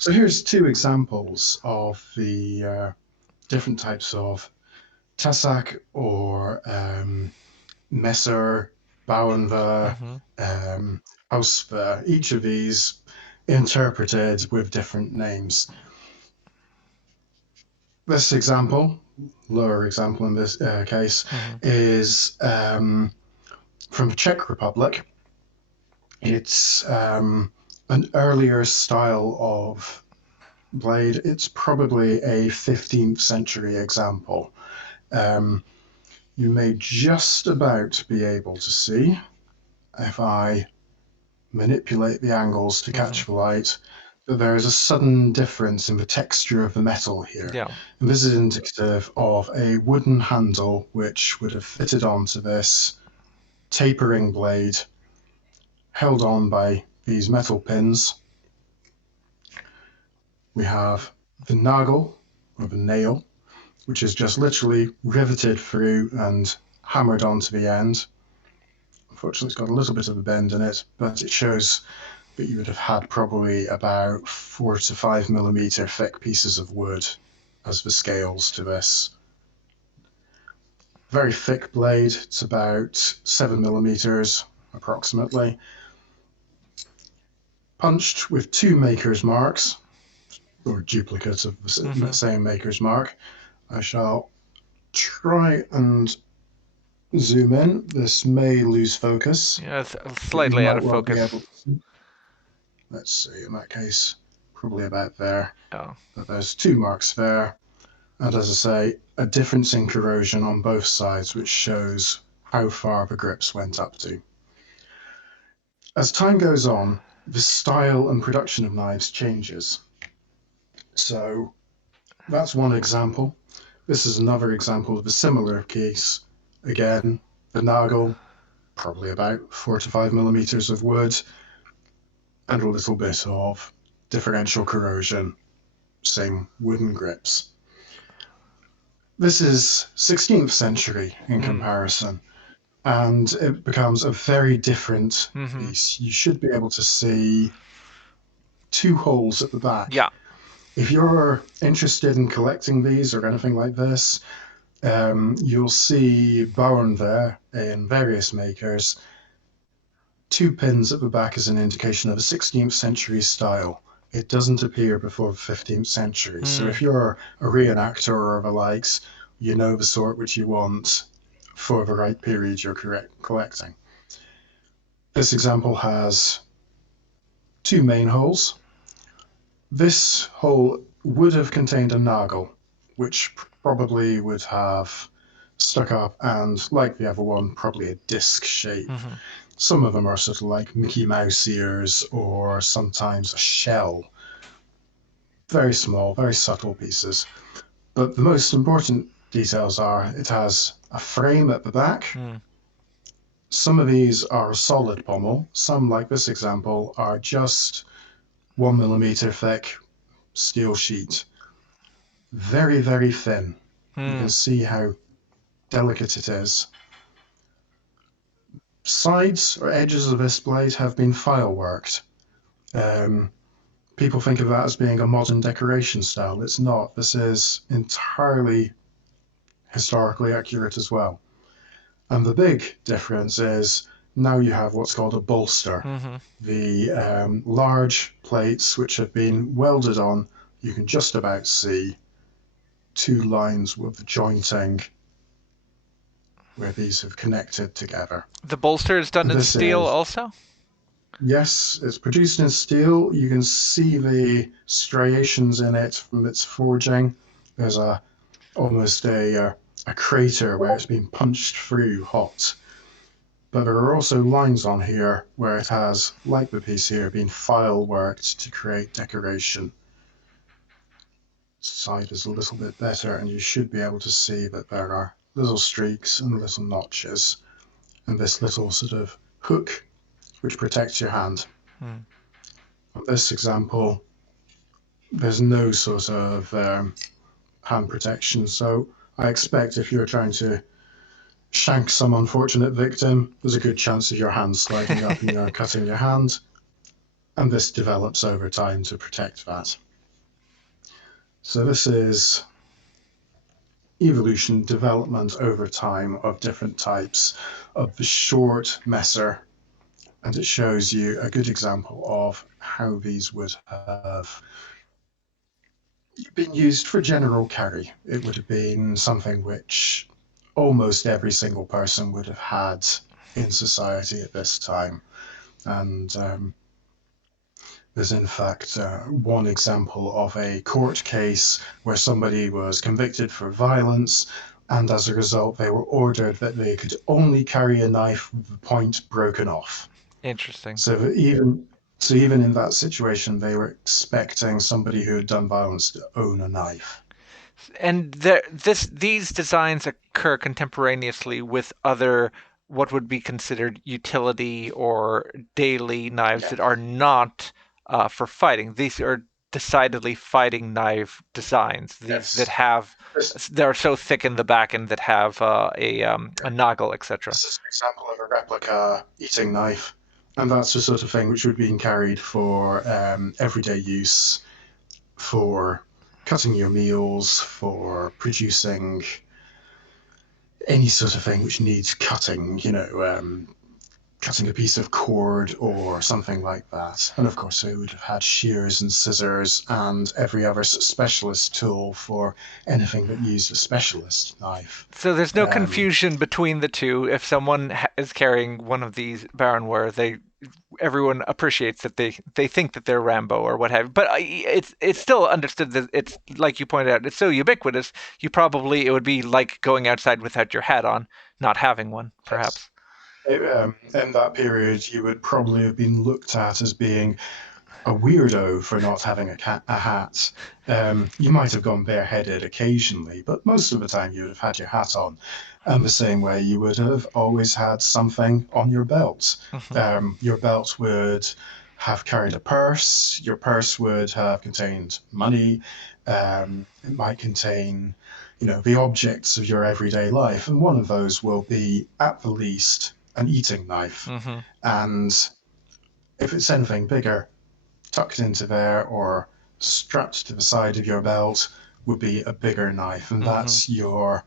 So here's two examples of the different types of Tassac or Messer, Bauernwehr, Hmm. Hauswehr, each of these interpreted with different names. This example, lower example in this case, Hmm. is from the Czech Republic. It's an earlier style of blade. It's probably a 15th century example. Um, you may just about be able to see, if I manipulate the angles to Hmm. catch the light, that there is a sudden difference in the texture of the metal here. Yeah. And this is indicative of a wooden handle which would have fitted onto this tapering blade held on by these metal pins. We have the nagel, or the nail, which is just literally riveted through and hammered onto the end. Unfortunately, it's got a little bit of a bend in it, but it shows that you would have had probably about 4 to 5 millimeter thick pieces of wood as the scales to this. Very thick blade, it's about 7 millimeters approximately. Punched with two maker's marks, or duplicates of the Hmm. same maker's mark. I shall try and zoom in. This may lose focus, Yeah, it's but you slightly out might of well be focus. able to see. Let's see, in that case, probably about there. Oh. But there's two marks there. And as I say, a difference in corrosion on both sides, which shows how far the grips went up to. As time goes on, the style and production of knives changes. So that's one example. This is another example of a similar case. Again, the nagel, probably about 4 to 5 millimeters of wood, and a little bit of differential corrosion, same wooden grips. This is 16th century in Mm. comparison, and it becomes a very different Hmm. piece. You should be able to see two holes at the back. Yeah. If you're interested in collecting these or anything like this, you'll see Bauern there in various makers. Two pins at the back as an indication of a 16th century style. It doesn't appear before the 15th century. So Mm. if you're a reenactor or the likes, you know the sort which you want for the right period you're collecting. This example has two main holes. This hole would have contained a nagel, which probably would have stuck up and, like the other one, probably a disc shape. Hmm. Some of them are sort of like Mickey Mouse ears or sometimes a shell. Very small, very subtle pieces. But the most important details are it has a frame at the back. Mm. Some of these are a solid pommel. Some, like this example, are just 1 millimeter thick steel sheet. Very, very thin. You can Mm. see how delicate it is. Sides or edges of this blade have been file worked. Um, People think of that as being a modern decoration style. It's not. This is entirely historically accurate as well. And the big difference is now you have what's called a bolster. Hmm. The large plates which have been welded on, you can just about see two lines with jointing where these have connected together. The bolster is done in This steel is, also? yes, it's produced in steel. You can see the striations in it from its forging. There's almost a crater where it's been punched through hot. But there are also lines on here where it has, like the piece here, been file worked to create decoration. Side is a little bit better, and you should be able to see that there are little streaks and little notches, and this little sort of hook which protects your hand. Mm. On this example, there's no sort of hand protection, so I expect if you're trying to shank some unfortunate victim, there's a good chance of your hand sliding up and you're cutting your hand, and this develops over time to protect that. So this is evolution, development over time of different types of the short messer, and it shows you a good example of how these would have been used for general carry. It would have been something which almost every single person would have had in society at this time. And there's in fact one example of a court case where somebody was convicted for violence, and as a result, they were ordered that they could only carry a knife with the point broken off. Interesting. So that even in that situation, they were expecting somebody who had done violence to own a knife. And these designs occur contemporaneously with other what would be considered utility or daily knives Yeah. that are not for fighting. These are decidedly fighting knife designs. These that Yes. have This, they're so thick in the back end that have a noggle, etc. this is an example of a replica eating knife, and that's the sort of thing which would be carried for everyday use, for cutting your meals, for producing any sort of thing which needs cutting, cutting a piece of cord or something like that. And of course, it would have had shears and scissors and every other specialist tool for anything that used a specialist knife. So there's no Um, confusion between the two. If someone is carrying one of these Baronware, they everyone appreciates that they think that they're Rambo or what have you. But it's still understood that it's like you pointed out, it's so ubiquitous. It would be like going outside without your hat on, not having one, yes. perhaps. In that period, you would probably have been looked at as being a weirdo for not having a hat. You might have gone bareheaded occasionally, but most of the time you would have had your hat on. And the same way you would have always had something on your belt. Hmm. Your belt would have carried a purse. Your purse would have contained money. It might contain, the objects of your everyday life. And one of those will be, at the least, an eating knife. Hmm. And if it's anything bigger, tucked into there or strapped to the side of your belt would be a bigger knife, and Hmm. that's your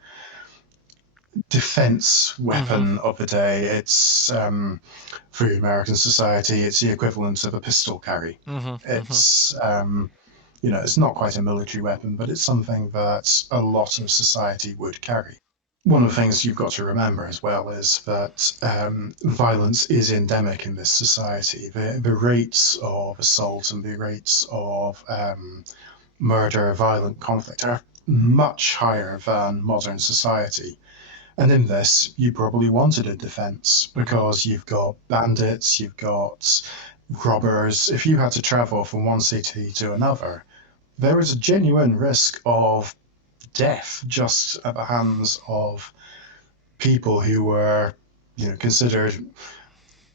defense Hmm. weapon of the day. It's for American society, it's the equivalent of a pistol carry. Hmm. Hmm. It's it's not quite a military weapon, but it's something that a lot of society would carry. One of the things you've got to remember as well is that violence is endemic in this society. The rates of assault and the rates of murder, violent conflict are much higher than modern society. And in this, you probably wanted a defense Hmm. because you've got bandits, you've got robbers. If you had to travel from one city to another, there is a genuine risk of death just at the hands of people who were, considered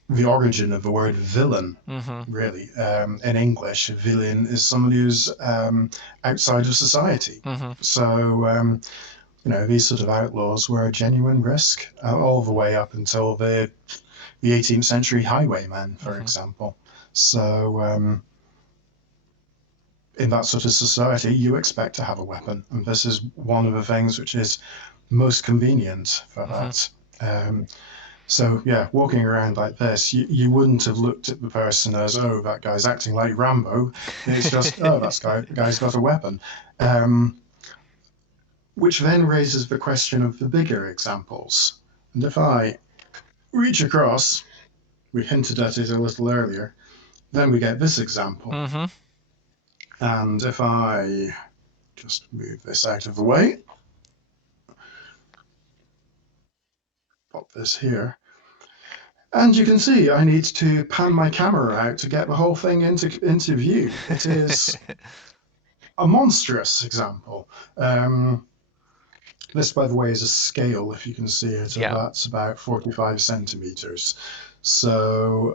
the origin of the word villain. Hmm. Really, in English, a villain is somebody who's outside of society. Hmm. So, these sort of outlaws were a genuine risk all the way up until the 18th century highwaymen, for Hmm. example. So, in that sort of society, you expect to have a weapon, and this is one of the things which is most convenient for Hmm. that. So yeah, walking around like this, you wouldn't have looked at the person as, oh, that guy's acting like Rambo. It's just, oh, the guy's got a weapon. Um, which then raises the question of the bigger examples. And if I reach across, we hinted at it a little earlier, then we get this example. Hmm. And if I just move this out of the way, pop this here, and you can see I need to pan my camera out to get the whole thing into view. It is a monstrous example. This, by the way, is a scale, if you can see it, and Yeah. that's about 45 centimeters. So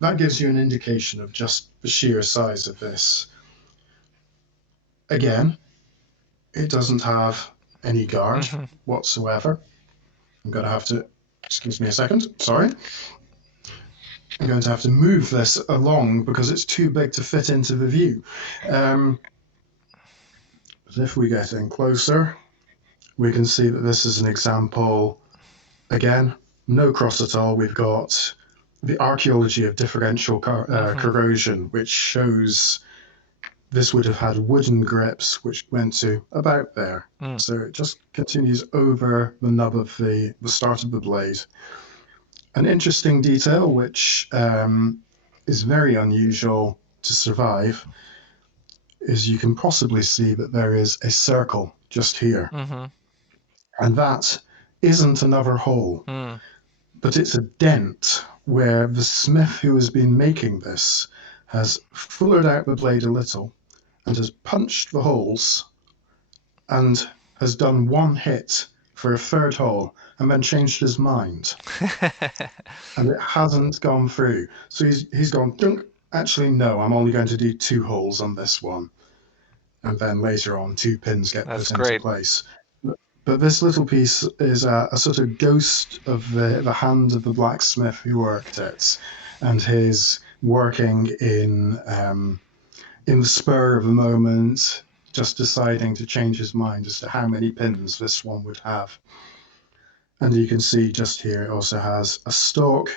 that gives you an indication of just the sheer size of this. Again, it doesn't have any guard Hmm. whatsoever. I'm going to have to, excuse me a second, sorry. I'm going to have to move this along because it's too big to fit into the view. Um, But if we get in closer, we can see that this is an example. Again, no cross at all. We've got the archaeology of differential Mm-hmm. corrosion, which shows this would have had wooden grips, which went to about there. Mm. So it just continues over the nub of the start of the blade. An interesting detail, which is very unusual to survive, is you can possibly see that there is a circle just here. Mm-hmm. And that isn't another hole, Mm. but it's a dent where the smith who has been making this has fullered out the blade a little and has punched the holes and has done one hit for a third hole and then changed his mind. And it hasn't gone through. So he's gone, dunk, actually, no, I'm only going to do 2 holes on this one. And then later on, 2 pins get That's put into great. place. But this little piece is a sort of ghost of the hand of the blacksmith who worked it, and his working in the spur of the moment, just deciding to change his mind as to how many pins this one would have. And you can see just here it also has a stalk.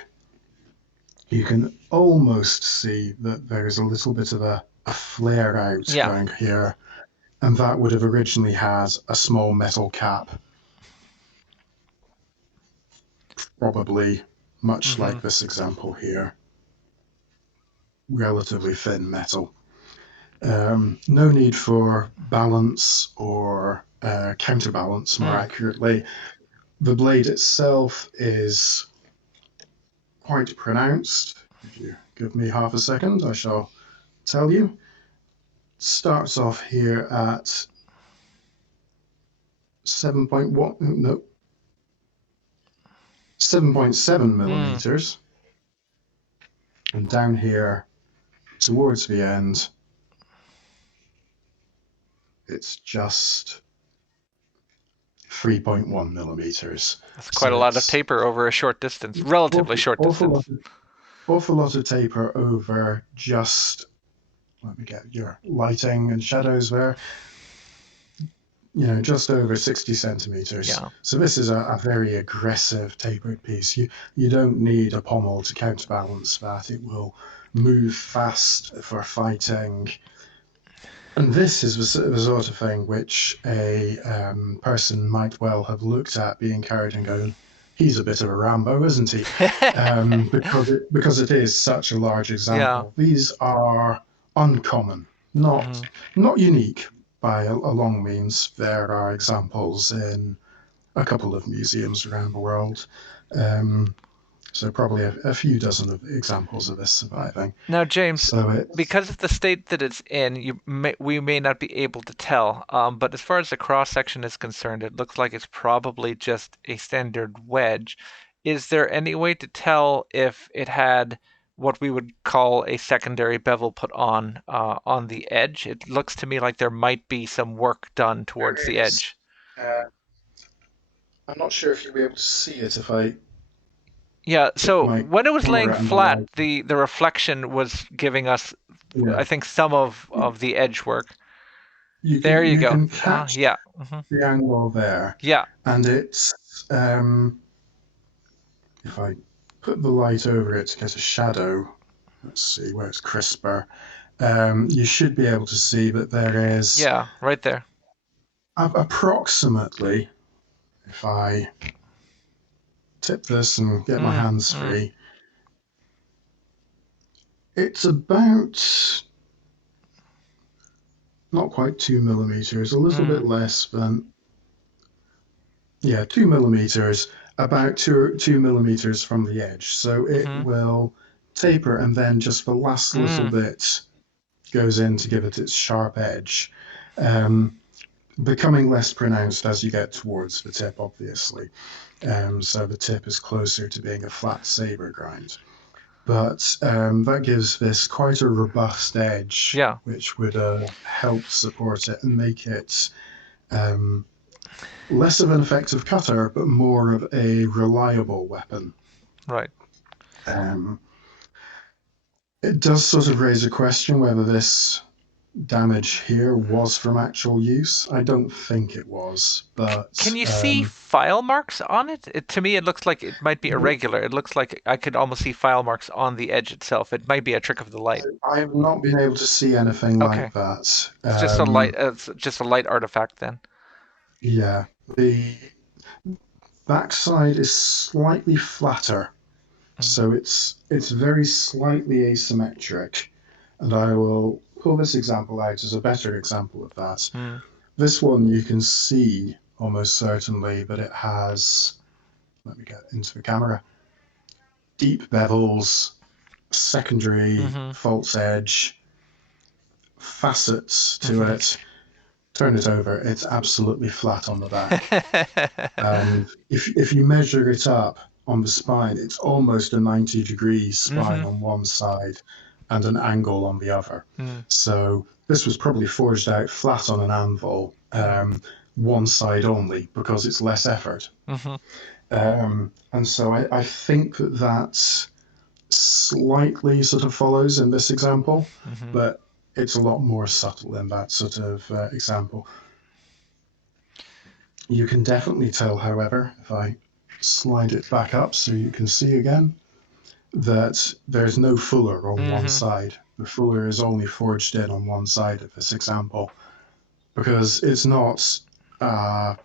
You can almost see that there is a little bit of a flare out Yeah. going here, and that would have originally had a small metal cap, probably much Mm-hmm. like this example here, relatively thin metal. No need for balance or counterbalance, more accurately. The blade itself is quite pronounced. If you give me half a second, I shall tell you. Starts off here at 7.1, no, 7.7 Mm. millimeters, and down here towards the end, it's just 3.1 millimeters. That's quite a So lot of it's taper over a short distance, relatively short awful distance. lot of taper over just, let me get your lighting and shadows there, just over 60 centimeters. Yeah. So this is a very aggressive tapered piece. You don't need a pommel to counterbalance that. It will move fast for fighting. And this is the sort of thing which a person might well have looked at being carried and going, he's a bit of a Rambo, isn't he? Because it is such a large Yeah. example. These are uncommon, Mm-hmm. not unique by a long means. There are examples in a couple of museums around the world. So probably a few dozen of examples of this surviving. Now, James, So it's because of the state that it's in, we may not be able to tell. But as far as the cross section is concerned, it looks like it's probably just a standard wedge. Is there any way to tell if it had what we would call a secondary bevel put on the edge? It looks to me like there might be some work done towards there the is. edge. I'm not sure if you'll be able to see it if I Yeah, put so my when it was laying camera and the flat, light. the reflection was giving us, I Yeah, think, some of the edge work. you There can you you go. can catch Yeah. Hmm. the angle there, Yeah. and it's if I put the light over it to get a shadow. Let's see where it's crisper. You should be able to see that there is Yeah. Right there. approximately, if I tip this and get my Mm, hands mm, free, it's about not quite 2 millimeters, a little bit mm, less than, yeah, 2 millimeters, about two millimeters from the edge. So it mm-hmm, will taper, and then just the last little mm. bit goes in to give it its sharp edge, um, becoming less pronounced as you get towards the tip, obviously. So the tip is closer to being a flat saber grind. But that gives this quite a robust edge, Yeah. which would help support it and make it um, less of an effective cutter, but more of a reliable weapon. Right. Um, it does sort of raise a question whether this damage here was from actual use. I don't think it was, Can but you see file marks on it? To me, it looks like it might be irregular. It looks like I could almost see file marks on the edge itself. It might be a trick of the light. I have not been able to see anything like Okay, that. it's just a light. It's just a light artifact then. Yeah, the backside is slightly flatter, Mm. so it's very slightly asymmetric, and I will pull this example out as a better example of that. Mm. This one you can see almost certainly that it has, let me get into the camera, deep bevels, secondary Hmm. false edge, facets to Hmm. it. Turn it over, it's absolutely flat on the back. And if you measure it up on the spine, it's almost a 90-degree spine Hmm. on one side and an angle on the other. Mm. So this was probably forged out flat on an anvil, Mm. one side only, because it's less effort. Hmm. And so I think that that slightly sort of follows in this example, Hmm. but it's a lot more subtle in that sort of example. You can definitely tell, however, if I slide it back up so you can see again, that there's no fuller on one Hmm. side. The fuller is only forged in on one side of this example because it's not a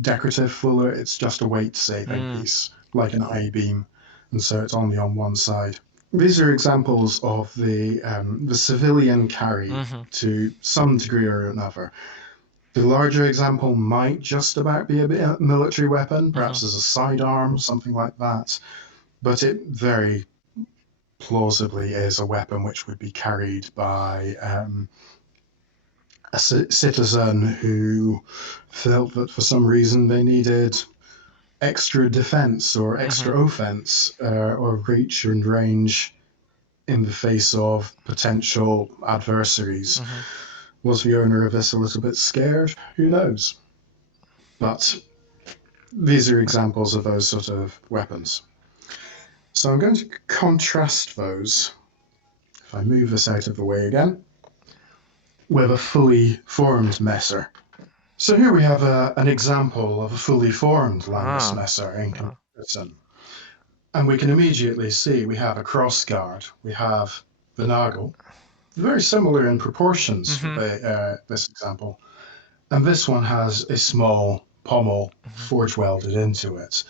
decorative fuller, it's just a weight saving Mm. piece, like an I-beam, and so it's only on one side. These are examples of the civilian carry Hmm. to some degree or another. The larger example might just about be a military weapon, Hmm. perhaps as a sidearm, something like that, but it very plausibly is a weapon which would be carried by a citizen who felt that for some reason they needed extra defense or Hmm. extra offense or reach and range in the face of potential adversaries. Hmm. Was the owner of this a little bit scared? Who knows? But these are examples of those sort of weapons. So I'm going to contrast those, if I move this out of the way again, with a fully formed messer. So here we have an example of a fully formed landless Ah. messer in Ah. comparison. And we can immediately see we have a crossguard, we have the nagel, very similar in proportions with Hmm. this example. And this one has a small pommel Hmm. forge welded into it.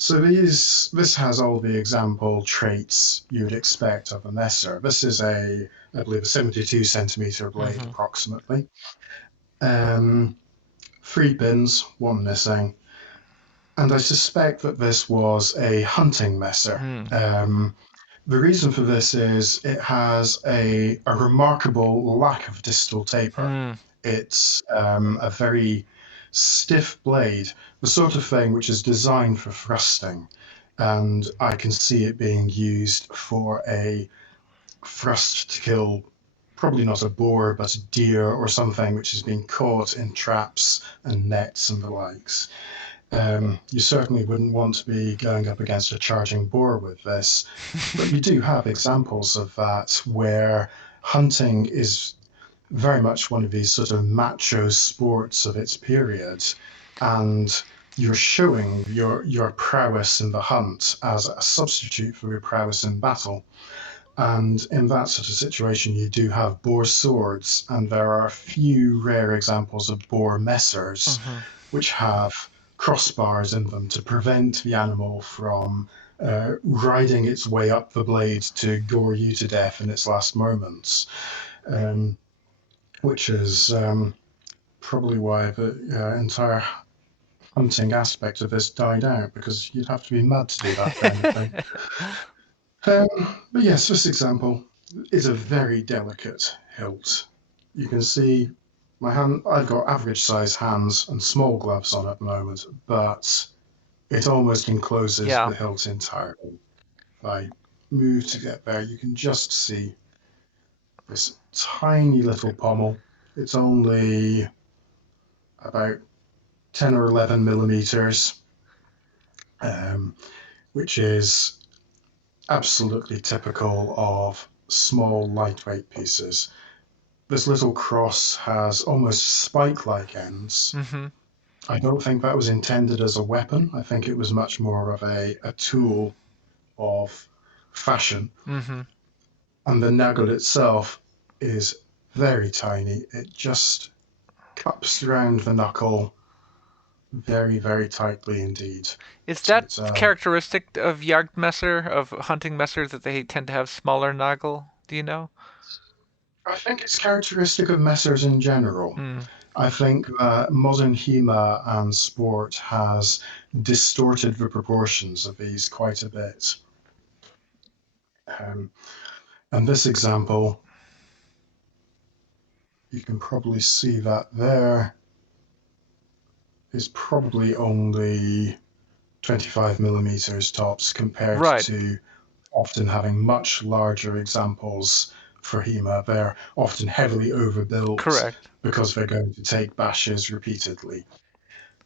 So this has all the example traits you'd expect of a messer. This is I believe, a 72 centimeter blade Hmm. approximately. Um, 3 pins, one missing. And I suspect that this was a hunting messer. Mm. The reason for this is it has a remarkable lack of distal taper. Mm. It's a very stiff blade, the sort of thing which is designed for thrusting. And I can see it being used for a thrust to kill probably not a boar, but a deer or something which has been caught in traps and nets and the likes. You certainly wouldn't want to be going up against a charging boar with this, but you do have examples of that where hunting is very much one of these sort of macho sports of its period, and you're showing your prowess in the hunt as a substitute for your prowess in battle. And in that sort of situation, you do have boar swords, and there are a few rare examples of boar messers, Hmm. which have crossbars in them to prevent the animal from riding its way up the blade to gore you to death in its last moments, um, which is probably why the entire hunting aspect of this died out, because you'd have to be mad to do that kind of thing. But yes, this example is a very delicate hilt. You can see my hand, I've got average size hands and small gloves on at the moment, but it almost encloses Yeah. the hilt entirely. If I move to get there, you can just see this tiny little pommel. It's only about 10 or 11 millimeters, um, which is absolutely typical of small, lightweight pieces. this little cross has almost spike-like ends. Mm-hmm. I don't think that was intended as a weapon. I think it was much more of a tool of fashion. Mm-hmm. And the nugget itself is very tiny. It just cups around the knuckle very, very tightly indeed. Is So that it's characteristic of Jagdmesser, of hunting messer, that they tend to have smaller nagel? Do you know? I think it's characteristic of messers in general. Mm. I think that modern HEMA and sport has distorted the proportions of these quite a bit. Um, and this example, you can probably see that there is probably only 25 millimeters tops compared Right. to often having much larger examples for HEMA. They're often heavily overbuilt Correct. because they're going to take bashes repeatedly.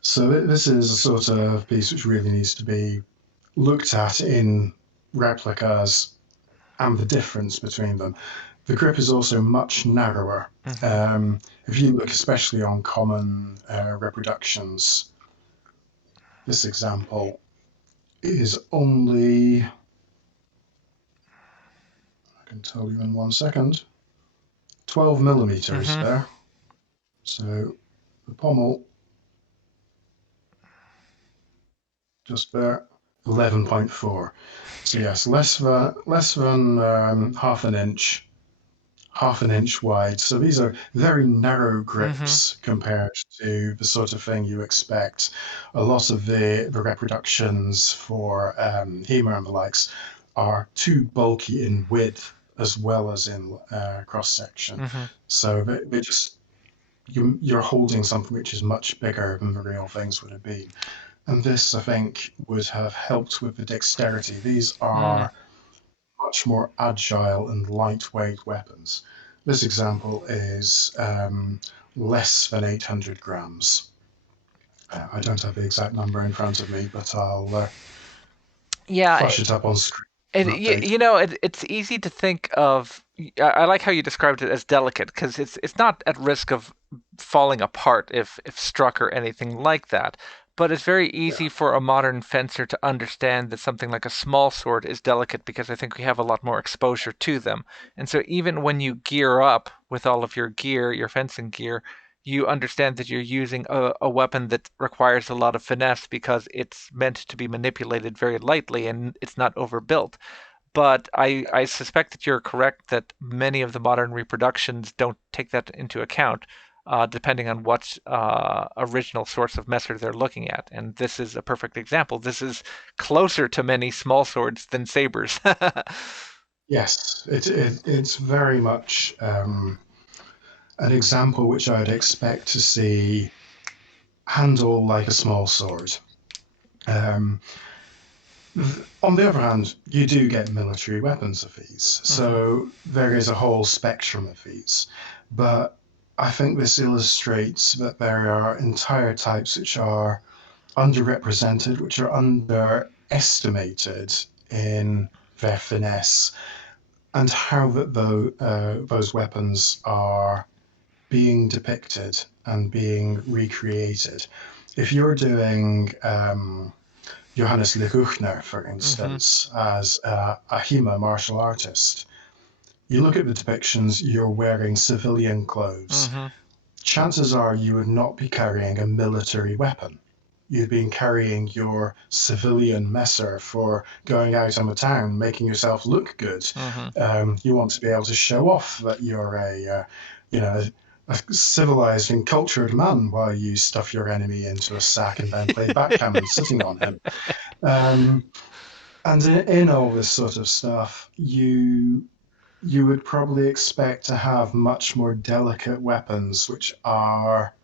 So this is a sort of piece which really needs to be looked at in replicas and the difference between them. The grip is also much narrower. Mm-hmm. If you look especially on common reproductions, this example is only, I can tell you in 1 second, 12 millimeters Mm-hmm. there. So the pommel just there, 11.4. So yes, less than half an inch wide. So these are very narrow Mm-hmm. grips compared to the sort of thing you expect. A lot of the reproductions for HEMA and the likes are too bulky in width as well as in cross section. Mm-hmm. So they just you're holding something which is much bigger than the real things would have been. And this, I think, would have helped with the dexterity. These Mm. are much more agile and lightweight weapons. This example is less than 800 grams. I don't have the exact number in front of me, but I'll Yeah, flash it up on screen it, for an update. it's easy to think of. I like how you described it as delicate because it's not at risk of falling apart if struck or anything like that. But it's very Yeah. easy for a modern fencer to understand that something like a small sword is delicate because I think we have a lot more exposure to them. And so even when you gear up with all of your gear, your fencing gear, you understand that you're using a weapon that requires a lot of finesse because it's meant to be manipulated very lightly and it's not overbuilt. But I suspect that you're correct that many of the modern reproductions don't take that into account, depending on what original source of messer they're looking at. And this is a perfect example. This is closer to many small swords than sabers. Yes, it's very much an example which I'd expect to see handle like a small sword. Um, On the other hand, you do get military weapons of these, Hmm. so there is a whole spectrum of these. But I think this illustrates that there are entire types which are underrepresented, which are underestimated in their finesse, and how that those weapons are being depicted and being recreated. If you're doing Johannes Lecuchner, for Hmm. instance, as a HEMA martial artist. You look at the depictions, you're wearing civilian clothes. Hmm. Chances are you would not be carrying a military weapon. You'd be carrying your civilian messer for going out on the town, making yourself look good. Hmm. You want to be able to show off that you're you know, a civilized and cultured man while you stuff your enemy into a sack and then play backgammon sitting on him. Um, and in all this sort of stuff, you would probably expect to have much more delicate weapons, which are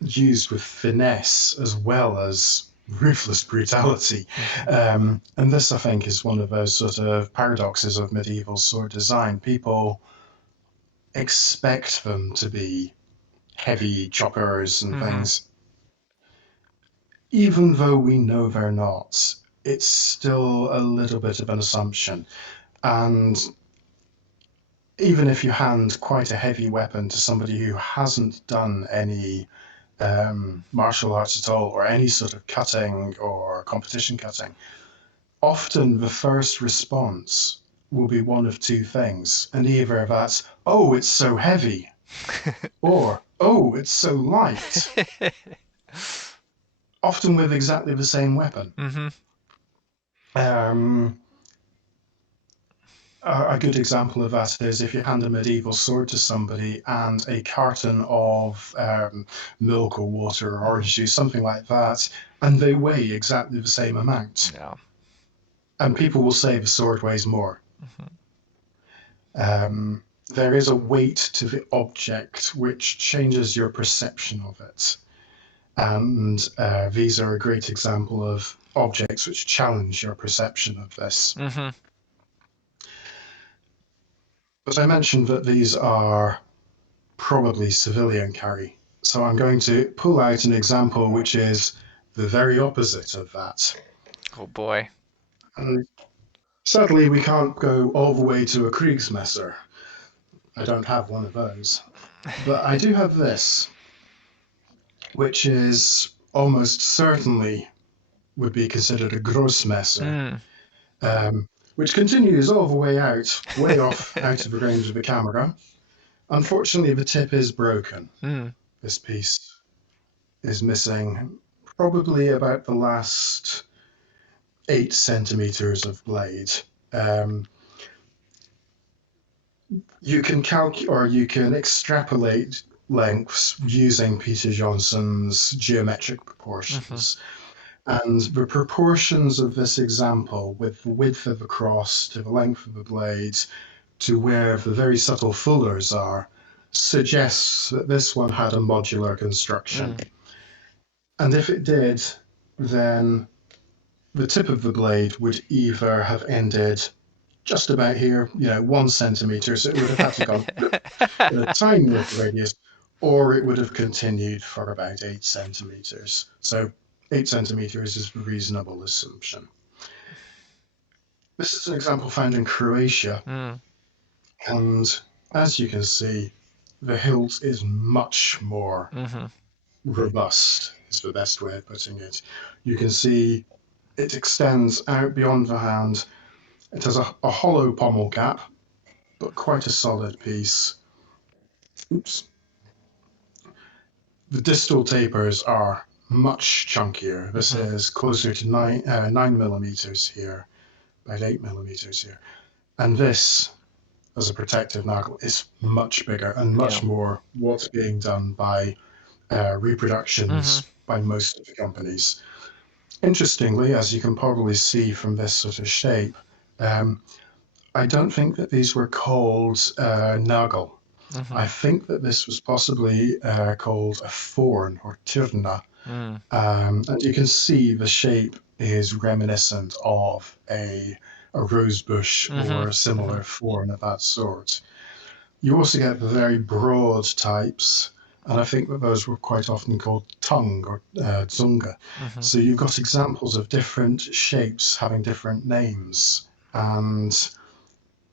used with finesse as well as ruthless brutality. Hmm. And this, I think, is one of those sort of paradoxes of medieval sword design. People expect them to be heavy choppers and Hmm. things, even though we know they're not. It's still a little bit of an assumption. And even if you hand quite a heavy weapon to somebody who hasn't done any martial arts at all, or any sort of cutting or competition cutting, often the first response will be one of two things. And either that's, oh, it's so heavy, or, oh, it's so light, often with exactly the same weapon. Mm-hmm. Um, a good example of that is if you hand a medieval sword to somebody and a carton of milk or water or orange juice, something like that, and they weigh exactly the same amount. Yeah. And people will say the sword weighs more. Mm-hmm. There is a weight to the object which changes your perception of it. And these are a great example of objects which challenge your perception of this. Mm-hmm. But I mentioned that these are probably civilian carry. So I'm going to pull out an example which is the very opposite of that. Oh boy. And sadly, we can't go all the way to a Kriegsmesser. I don't have one of those. But I do have this, which is almost certainly would be considered a Grossmesser, Mm. which continues all the way out, way off out of the range of the camera. Unfortunately, the tip is broken. Mm. This piece is missing probably about the last 8 centimeters of blade. You can calculate or you can extrapolate lengths using Peter Johnson's geometric proportions. And the proportions of this example, with the width of the cross to the length of the blade to where the very subtle fullers are, suggests that this one had a modular construction. Mm. And if it did, then the tip of the blade would either have ended just about here, 1 centimeter, so it would have had to go in a tiny little radius, or it would have continued for about 8 centimeters. So 8 centimeters is a reasonable assumption. This is an example found in Croatia, Mm. and as you can see, the hilt is much more Mm-hmm. robust, is the best way of putting it. You can see it extends out beyond the hand. It has a hollow pommel cap, but quite a solid piece. Oops. The distal tapers are much chunkier. This Mm-hmm. is closer to 9 millimeters here, about 8 millimeters here. And this, as a protective knuckle, is much bigger and Yeah. much more what's being done by reproductions by most of the companies. Interestingly, as you can probably see from this sort of shape, I don't think that these were called nagel. Mm-hmm. I think that this was possibly called a thorn or tyrna. Mm. And you can see the shape is reminiscent of a rose bush Mm-hmm. or a similar thorn of that sort. You also get the very broad types, and I think that those were quite often called tongue or zunga. Mm-hmm. So you've got examples of different shapes having different names, and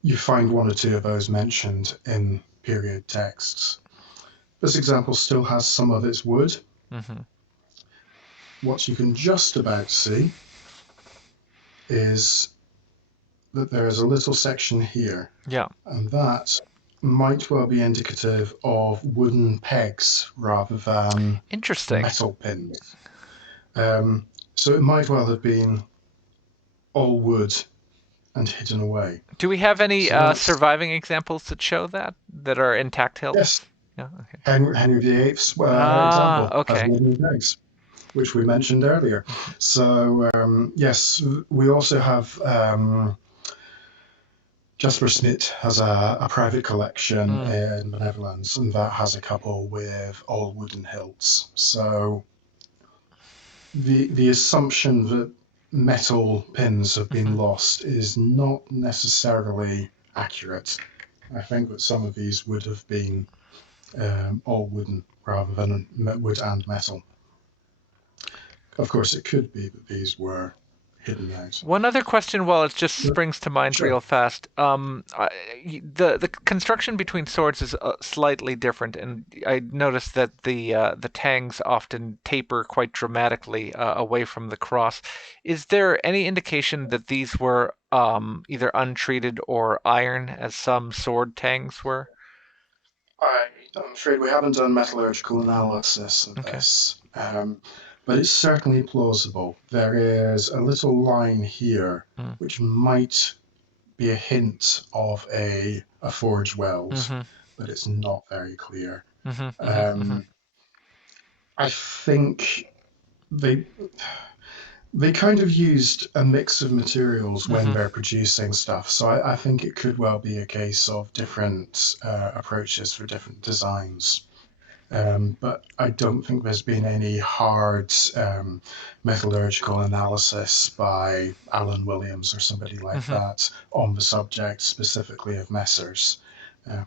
you find one or two of those mentioned in period texts. This example still has some of its wood. Mm-hmm. What you can just about see is that there is a little section here, Yeah. and that might well be indicative of wooden pegs rather than Interesting. metal pins. So it might well have been all wood and hidden away. Do we have any So that's, surviving examples that show that are intact hilts? yes, Yeah. Okay. Henry VIII's Ah. example has Okay. wooden pegs, which we mentioned earlier. So yes, we also have Jasper Smith has a private collection Mm. in the Netherlands, and that has a couple with all wooden hilts. So the assumption that metal pins have been Mm-hmm. lost is not necessarily accurate. I think that some of these would have been all wooden rather than wood and metal. Of course, it could be that these were hidden out. One other question, while it just But springs to mind sure. real fast. The construction between swords is slightly different, and I noticed that the tangs often taper quite dramatically away from the cross. Is there any indication that these were either untreated or iron, as some sword tangs were? I'm afraid we haven't done metallurgical analysis of Okay. this, but it's certainly plausible. There is a little line here Mm. which might be a hint of a forge weld, Mm-hmm. but it's not very clear. Mm-hmm. Mm-hmm. Mm-hmm. Um, I think they they kind of used a mix of materials when Mm-hmm. they're producing stuff, so I think it could well be a case of different approaches for different designs. But I don't think there's been any hard metallurgical analysis by Alan Williams or somebody like Mm-hmm. that on the subject specifically of messers,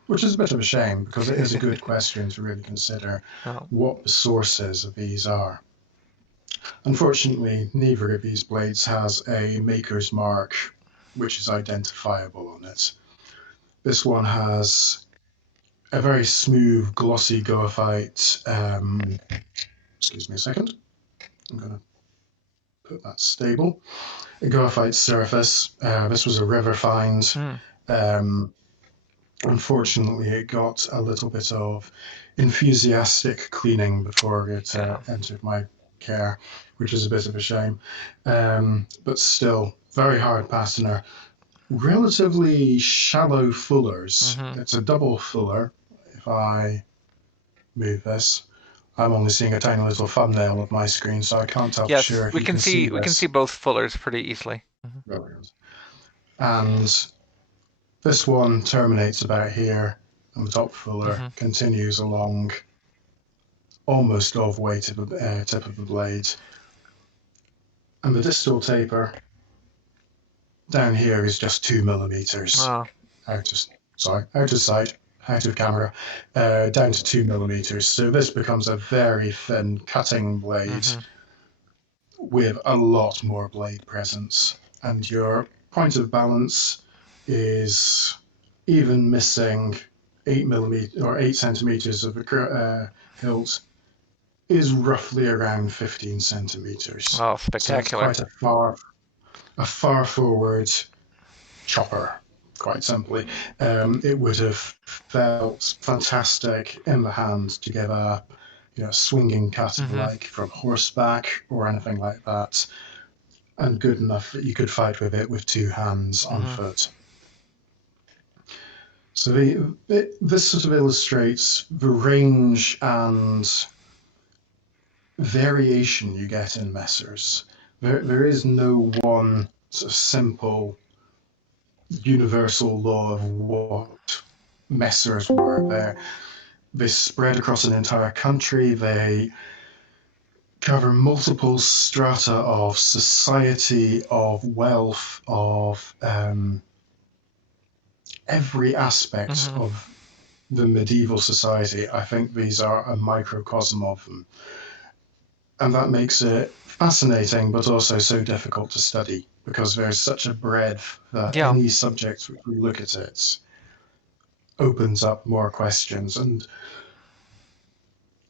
which is a bit of a shame because it is a good question to really consider Oh. what the sources of these are. Unfortunately, neither of these blades has a maker's mark which is identifiable on it. This one has a very smooth, glossy goethite. Excuse me a second. I'm going to put that stable. A goethite surface. This was a river find. Mm. Um, Unfortunately, it got a little bit of enthusiastic cleaning before it Yeah. entered my care, which is a bit of a shame. But still, very hard patina. Relatively shallow fullers. Mm-hmm. It's a double fuller. If I move this, I'm only seeing a tiny little thumbnail of my screen, so I can't tell for Yes, sure if you can see we can see this. both fullers pretty easily. Mm-hmm. Brilliant. And this one terminates about here, and the top fuller Mm-hmm. continues along almost all the way to the tip of the blade. And the distal taper down here is just 2 millimeters Oh. out of, out of sight, out of camera, down to 2 millimeters. So this becomes a very thin cutting blade Mm-hmm. with a lot more blade presence. And your point of balance is even missing 8 millimeters or 8 centimeters of a hilt is roughly around 15 centimeters. Oh, So it's spectacular. quite a far forward chopper, quite simply. It would have felt fantastic in the hand to give a swinging cut of Mm-hmm. like from horseback or anything like that, and good enough that you could fight with it with two hands on Mm-hmm. foot. So this sort of illustrates the range and variation you get in messers. There is no one sort of simple universal law of what messers were. They spread across an entire country. They cover multiple strata of society, of wealth, of every aspect Mm-hmm. of the medieval society. I think these are a microcosm of them. And that makes it fascinating, but also so difficult to study because there's such a breadth that Yeah. any subject which we look at it opens up more questions. And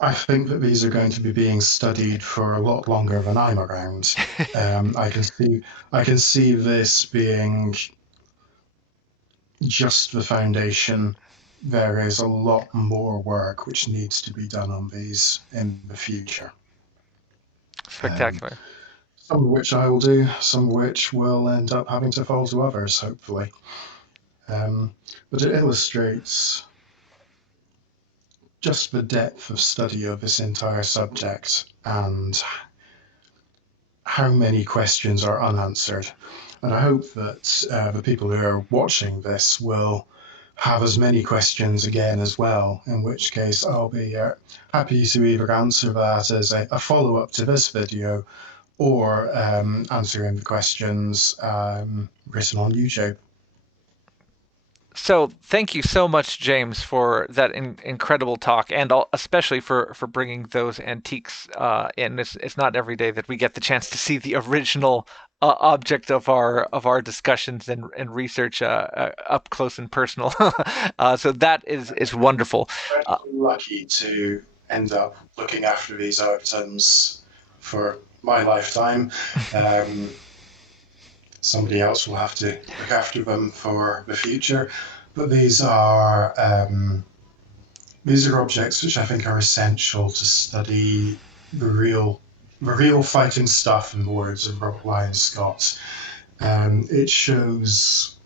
I think that these are going to be being studied for a lot longer than I'm around. Um, I can see, I can see this being just the foundation. There is a lot more work which needs to be done on these in the future. Um, Spectacular. some of which I will do, some of which will end up having to fall to others, hopefully. Um, but it illustrates just the depth of study of this entire subject and how many questions are unanswered. And I hope that the people who are watching this will have as many questions again as well, in which case I'll be happy to either answer that as a follow-up to this video or answering the questions written on YouTube. So thank you so much, James, for that incredible talk, and especially for bringing those antiques in. It's not every day that we get the chance to see the original object of our discussions and research up close and personal. So that is wonderful. Uh, Incredibly lucky to end up looking after these items for my lifetime. Um, Somebody else will have to look after them for the future. But these are objects which I think are essential to study the real the real fighting stuff, in the words of Robert Lyon Scott. It shows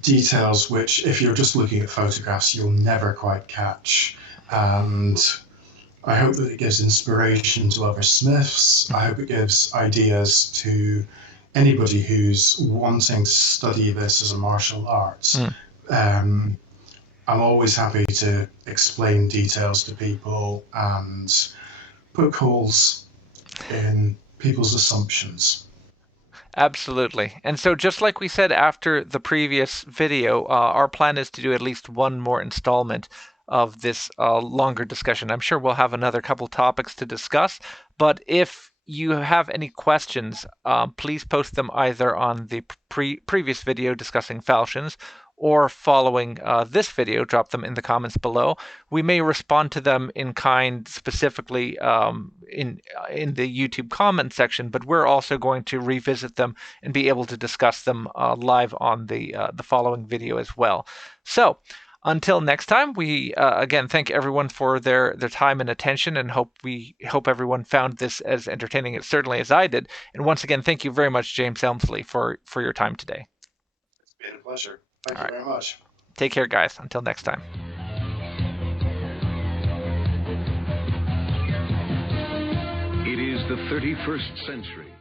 details which, if you're just looking at photographs, you'll never quite catch. And I hope that it gives inspiration to other smiths. I hope it gives ideas to anybody who's wanting to study this as a martial arts. mm. Um, I'm always happy to explain details to people and poke holes in people's assumptions. Absolutely. And so, just like we said after the previous video, our plan is to do at least one more installment of this longer discussion. I'm sure we'll have another couple topics to discuss, but if you have any questions, please post them either on the previous video discussing falchions or following this video, drop them in the comments below. We may respond to them in kind specifically in the YouTube comment section, but we're also going to revisit them and be able to discuss them live on the following video as well. So until next time, we again thank everyone for their time and attention, and hope everyone found this as entertaining as certainly as I did. And once again, thank you very much, James Elmslie, for your time today. It's been a pleasure. Thank All you right, very much. take care, guys. Until next time. It is the 31st century.